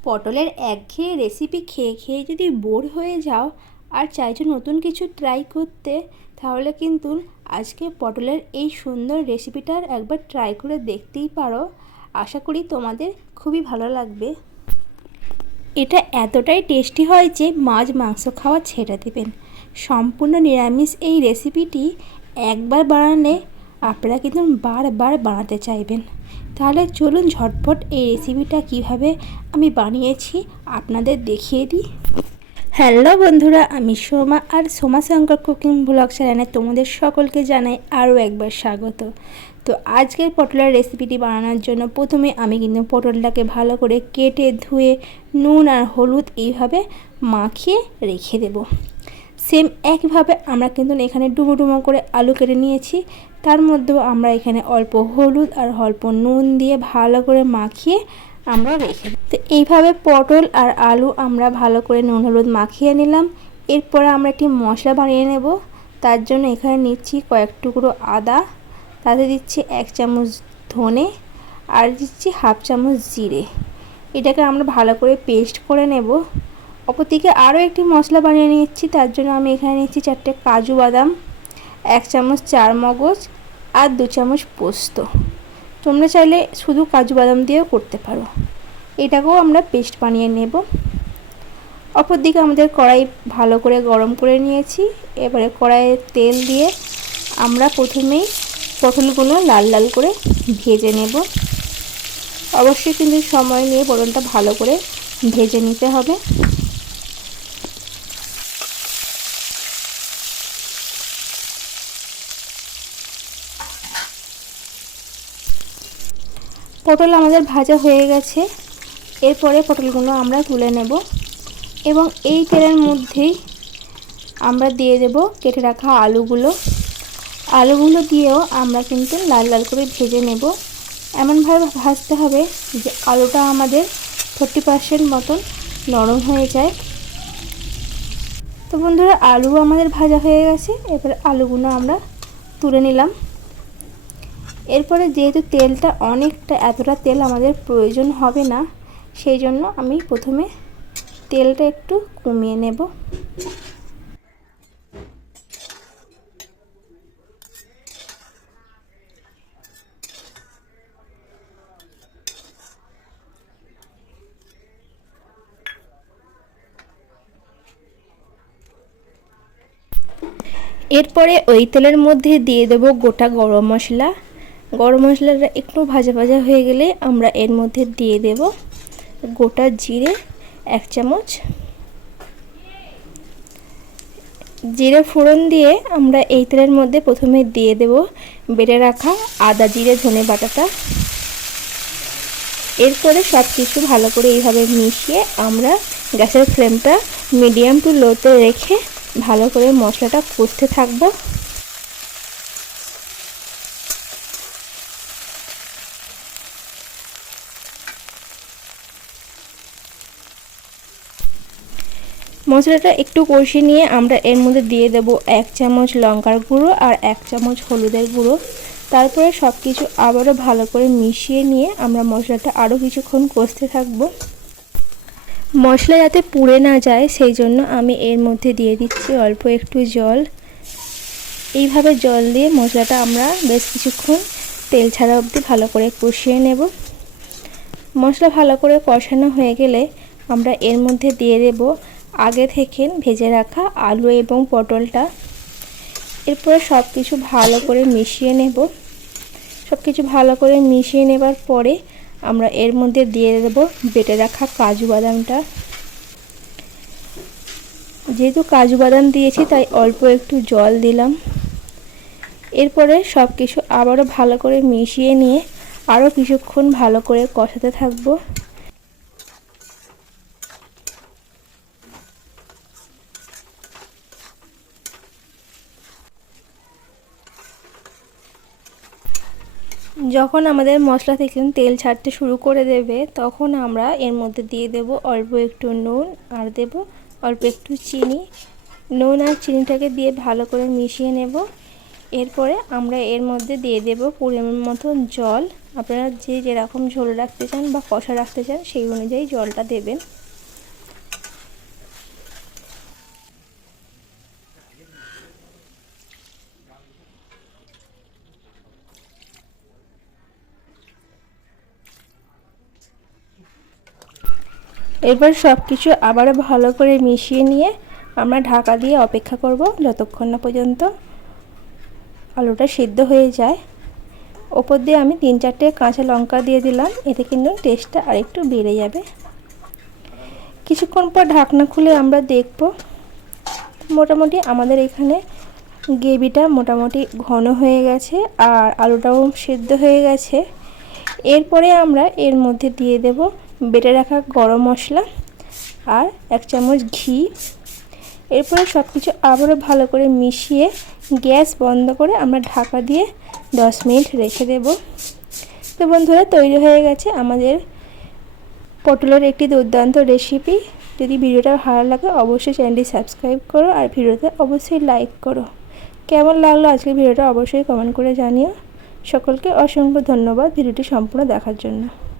পটলের একঘেয়ে রেসিপি খেয়ে খেয়ে যদি বোর হয়ে যাও আর চাইছো নতুন কিছু ট্রাই করতে, তাহলে কিন্তু আজকে পটলের এই সুন্দর রেসিপিটার একবার ট্রাই করে দেখতেই পারো। আশা করি তোমাদের খুবই ভালো লাগবে। এটা এতটাই টেস্টি হয় যে মাছ মাংস খাওয়া ছেড়ে দেবেন। সম্পূর্ণ নিরামিষ এই রেসিপিটি একবার বানালে আপনারা কিন্তু বারবার বানাতে চাইবেন। তাহলে চলুন ঝটপট এই রেসিপিটা কিভাবে আমি বানিয়েছি আপনাদের দেখিয়ে দিই। হ্যালো বন্ধুরা, আমি সোমা আর সোমা শঙ্কর কুকিং ব্লগ চ্যানেলে তোমাদের সকলকে জানাই আরও একবার স্বাগত। তো আজকের পটলের রেসিপিটি বানানোর জন্য প্রথমে আমি কিন্তু পটলটাকে ভালো করে কেটে ধুয়ে নুন আর হলুদ এইভাবে মাখিয়ে রেখে দেব। সেম একইভাবে আমরা কিন্তু এখানে ডুমো ডুমো করে আলু কেটে নিয়েছি। তার মধ্যেও আমরা এখানে অল্প হলুদ আর অল্প নুন দিয়ে ভালো করে মাখিয়ে আমরা রেখে দিই। তো এইভাবে পটল আর আলু আমরা ভালো করে নুন হলুদ মাখিয়ে নিলাম। এরপরে আমরা একটি মশলা বানিয়ে নেব। তার জন্য এখানে নিচ্ছি কয়েক টুকরো আদা, তাতে দিচ্ছি 1 চামচ ধনে আর দিচ্ছি 1/2 চামচ জিরে। এটাকে আমরা ভালো করে পেস্ট করে নেব। অপরদিকে আরও একটি মশলা বানিয়ে নিচ্ছি। তার জন্য আমি এখানে নিচ্ছি 4টে কাজু বাদাম, 1 চামচ চারমগজ আর 2 চামচ পোস্ত। তোমরা চাইলে শুধু কাজু বাদাম দিয়েও করতে পারো। এটাকেও আমরা পেস্ট বানিয়ে নেব। অপরদিকে আমাদের কড়াই ভালো করে গরম করে নিয়েছি। এবারে কড়াইয়ে তেল দিয়ে আমরা প্রথমেই পটলগুলো লাল লাল করে ভেজে নেব। অবশ্যই কিন্তু সময় নিয়ে পটলটা ভালো করে ভেজে নিতে হবে। পটল আমাদের ভাজা হয়ে গেছে। এরপরে পটলগুলো আমরা তুলে নেব এবং এই তেলের মধ্যেই আমরা দিয়ে দেব কেটে রাখা আলুগুলো দিয়েও আমরা কিন্তু লাল লাল করে ভেজে নেব। এমনভাবে ভাজতে হবে যে আলুটা আমাদের 40% মতন নরম হয়ে যায়। তো বন্ধুরা, আলু আমাদের ভাজা হয়ে গেছে। এবার আলুগুলো আমরা তুলে নিলাম। এরপরে যেহেতু তেলটা অনেকটা, এতটা তেল আমাদের প্রয়োজন হবে না, সেই জন্য আমি প্রথমে তেলটা একটু কমিয়ে নেব। এরপরে ওই তেলের মধ্যে দিয়ে দেব গোটা গরম মশলা। গরম মশলাটা একটু ভাজা ভাজা হয়ে গেলে আমরা এর মধ্যে দিয়ে দেব গোটা জিরে 1 চামচ। জিরে ফোড়ন দিয়ে আমরা এই তেলের মধ্যে প্রথমে দিয়ে দেব বেটে রাখা আদা জিরে ধনে বাটাটা। এরপরে সব কিছু ভালো করে এইভাবে মিশিয়ে আমরা গ্যাসের ফ্লেমটা মিডিয়াম টু লোতে রেখে ভালো করে মশলাটা কষতে থাকবো। মশলাটা একটু কষিয়ে নিয়ে আমরা এর মধ্যে দিয়ে দেব 1 চামচ লঙ্কার গুঁড়ো আর 1 চামচ হলুদের গুঁড়ো। তারপরে সব কিছু আবারও ভালো করে মিশিয়ে নিয়ে আমরা মশলাটা আরও কিছুক্ষণ কষতে থাকবো। মশলা যাতে পুড়ে না যায় সেই জন্য আমি এর মধ্যে দিয়ে দিচ্ছি অল্প একটু জল। এইভাবে জল দিয়ে মশলাটা আমরা বেশ কিছুক্ষণ তেল ছাড়া অবধি ভালো করে কষিয়ে নেব। মশলা ভালো করে কষানো হয়ে গেলে আমরা এর মধ্যে দিয়ে দেব আগে থেকে ভেজে রাখা আলু এবং পটলটা। এরপরে সব কিছু ভালো করে মিশিয়ে নেব। সব কিছু ভালো করে মিশিয়ে নেবার পরে আমরা এর মধ্যে দিয়ে দেব বেটে রাখা কাজু বাদামটা। যেহেতু কাজু বাদাম দিয়েছি তাই অল্প একটু জল দিলাম। এরপরে সব কিছু আবারও ভালো করে মিশিয়ে নিয়ে আরও কিছুক্ষণ ভালো করে কষাতে থাকবো। যখন আমাদের মশলা থেকে তেল ছাড়তে শুরু করে দেবে তখন আমরা এর মধ্যে দিয়ে দেব অল্প একটু নুন আর দেব অল্প একটু চিনি। নুন আর চিনিটাকে দিয়ে ভালো করে মিশিয়ে নেব। এরপরে আমরা এর মধ্যে দিয়ে দেব পরিমাণ মতো জল। আপনারা যে যেরকম ঝোল রাখতে চান বা কষা রাখতে চান সেই অনুযায়ী জলটা দেবেন। এবার সব কিছু আবারও ভালো করে মিশিয়ে নিয়ে আমরা ঢাকা দিয়ে অপেক্ষা করব যতক্ষণ না পর্যন্ত আলুটা সিদ্ধ হয়ে যায়। ওপর দিয়ে আমি 3-4টে কাঁচা লঙ্কা দিয়ে দিলাম, এতে কিন্তু টেস্টটা আরেকটু বেড়ে যাবে। কিছুক্ষণ পর ঢাকনা খুলে আমরা দেখব মোটামুটি আমাদের এখানে গ্রেভিটা মোটামুটি ঘন হয়ে গেছে আর আলুটাও সিদ্ধ হয়ে গেছে। এরপরে আমরা এর মধ্যে দিয়ে দেব বেটে রাখা গরম মশলা আর 1 চামচ ঘি। এরপরে সব কিছু আবারও ভালো করে মিশিয়ে গ্যাস বন্ধ করে আমরা ঢাকা দিয়ে 10 মিনিট রেখে দেব। তো বন্ধুরা, তৈরি হয়ে গেছে আমাদের পটলের একটি দুর্দান্ত রেসিপি। যদি ভিডিওটা ভালো লাগে অবশ্যই চ্যানেলটি সাবস্ক্রাইব করো আর ভিডিওতে অবশ্যই লাইক করো। কেমন লাগলো আজকের ভিডিওটা অবশ্যই কমেন্ট করে জানিও। সকলকে অসংখ্য ধন্যবাদ ভিডিওটি সম্পূর্ণ দেখার জন্য।